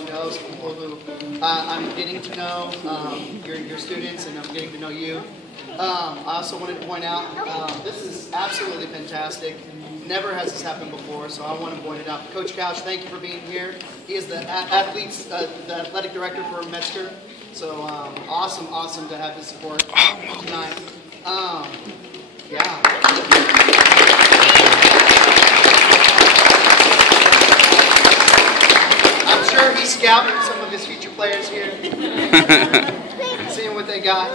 everyone knows, people who I'm getting to know, your students, and I'm getting to know you. I also wanted to point out, this is absolutely fantastic. Never has this happened before, so I want to point it out. Coach Couch, thank you for being here. He is the the athletic director for Metzger. So awesome to have his support tonight. Yeah. I'm sure he's scouting some of his future players here, seeing what they got.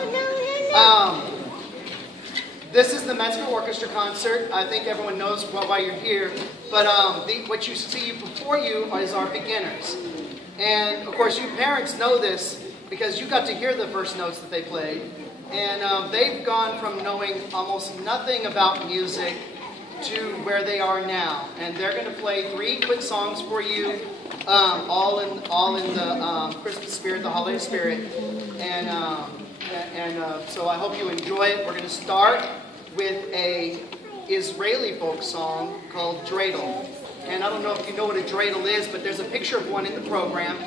This is the Metzger Orchestra concert. I think everyone knows why you're here, but what you see before you is our beginners. And of course you parents know this because you got to hear the first notes that they played. And they've gone from knowing almost nothing about music to where they are now. And they're going to play 3 quick songs for you, all in the Christmas spirit, the holiday spirit. And so I hope you enjoy it. We're going to start with a Israeli folk song called Dreidel. And I don't know if you know what a dreidel is, but there's a picture of one in the program.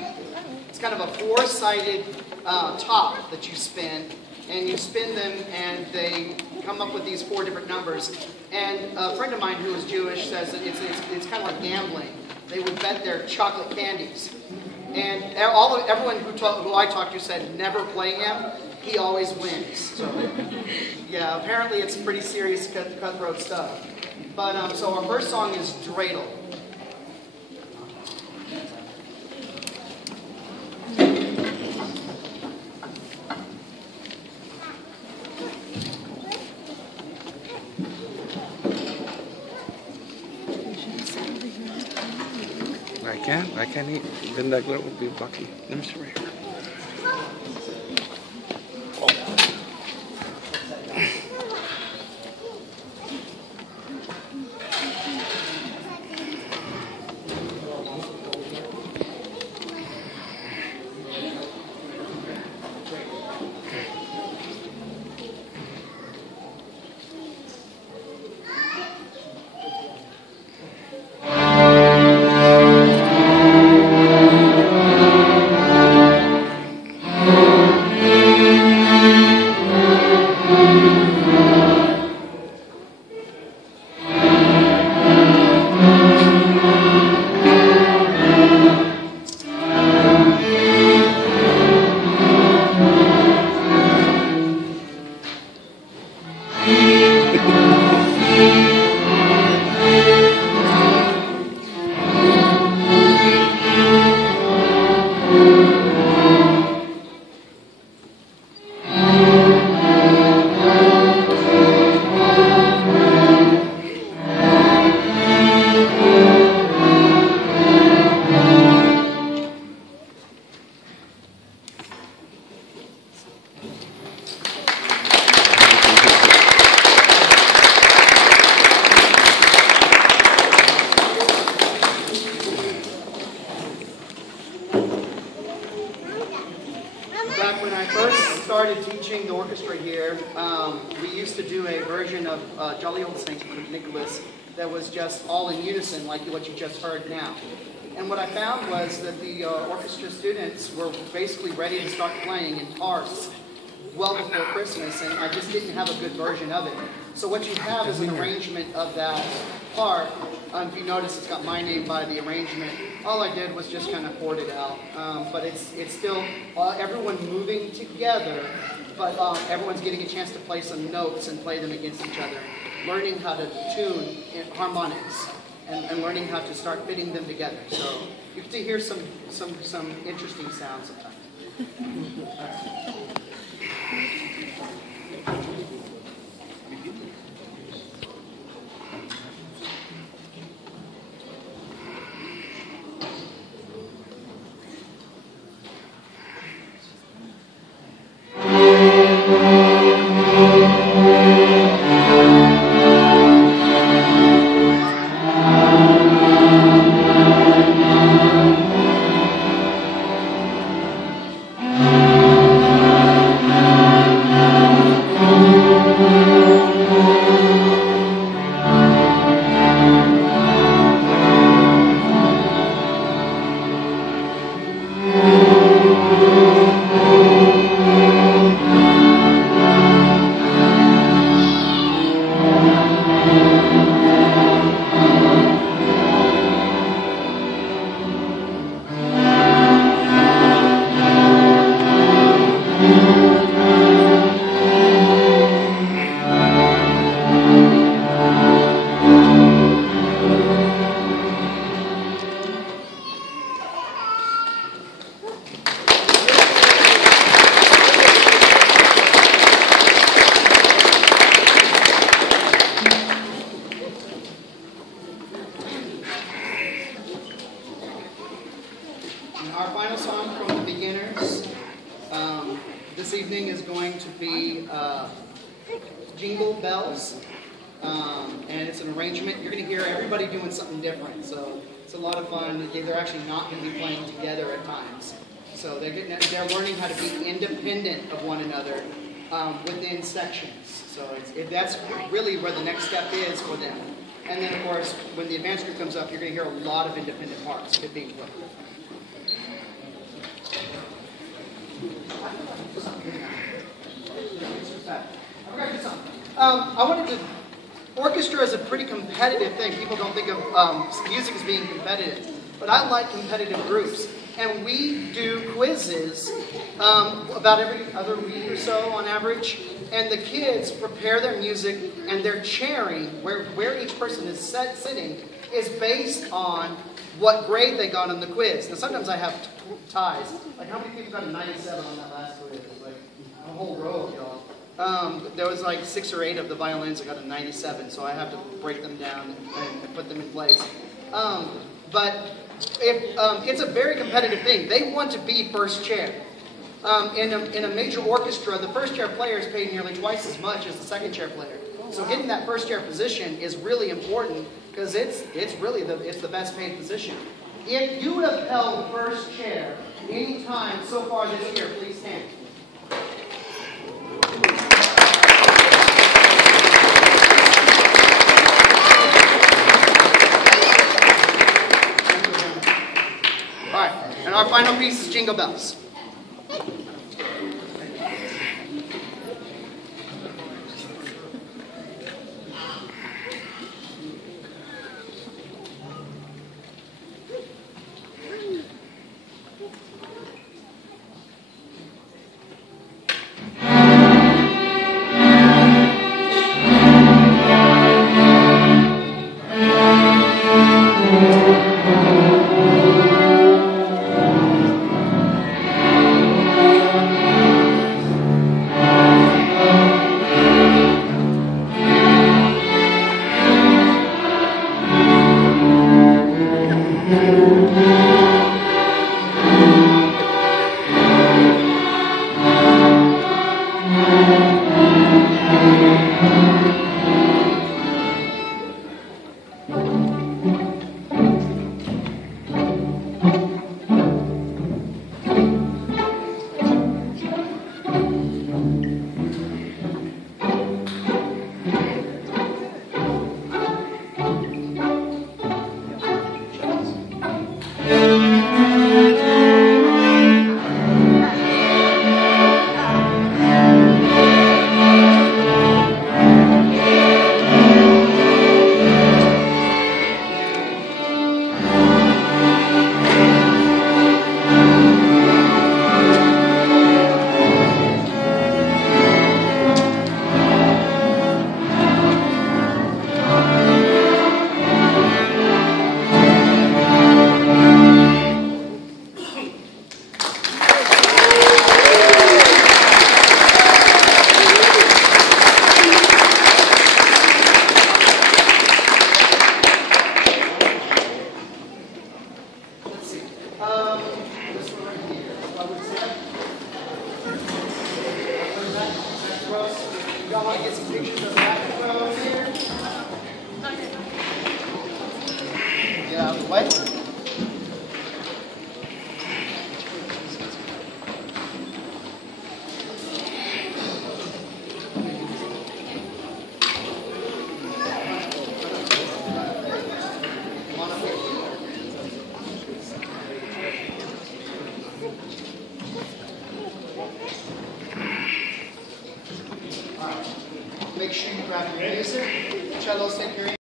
It's kind of a 4-sided top that you spin. And you spin them, and they come up with these 4 different numbers. And a friend of mine who is Jewish says that it's kind of like gambling. They would bet their chocolate candies. And everyone who I talked to said never play him. He always wins. So yeah, apparently it's pretty serious cutthroat stuff. But so our first song is Dreidel. I can't eat. Then that girl will be lucky. Let me see right here. The orchestra here, we used to do a version of Jolly Old Saint Nicholas that was just all in unison, like what you just heard now. And what I found was that the orchestra students were basically ready to start playing in parts well before Christmas, and I just didn't have a good version of it. So what you have is an arrangement of that part. If you notice, it's got my name by the arrangement. All I did was just kind of chord it out, but it's still everyone moving together. But everyone's getting a chance to play some notes and play them against each other, learning how to tune in harmonics and learning how to start fitting them together. So you get to hear some interesting sounds sometimes. And our final song from the beginners this evening is going to be Jingle Bells. And it's an arrangement. You're going to hear everybody doing something different. So it's a lot of fun. They're actually not going to be playing together at times. So they're learning how to be independent of one another within sections. So that's really where the next step is for them. And then, of course, when the advanced group comes up, you're going to hear a lot of independent parts of it being played. I wanted to. Orchestra is a pretty competitive thing. People don't think of music as being competitive, but I like competitive groups. And we do quizzes about every other week or so on average. And the kids prepare their music, and their chairing, where each person is sitting, is based on what grade they got on the quiz. Now, sometimes I have ties. Like, how many people got a 97 on that last quiz? Like, a whole row of y'all. There was like 6 or 8 of the violins that got a 97, so I have to break them down and put them in place. But it's a very competitive thing. They want to be first chair. In a major orchestra, the first chair player is paid nearly twice as much as the second chair player. So getting that first chair position is really important because it's really the best paid position. If you have held the first chair any time so far this year, please stand. All right, and our final piece is Jingle Bells. Y'all want to get some pictures of the back rows here? Get out of the way. Make sure you grab your music. Cello, take your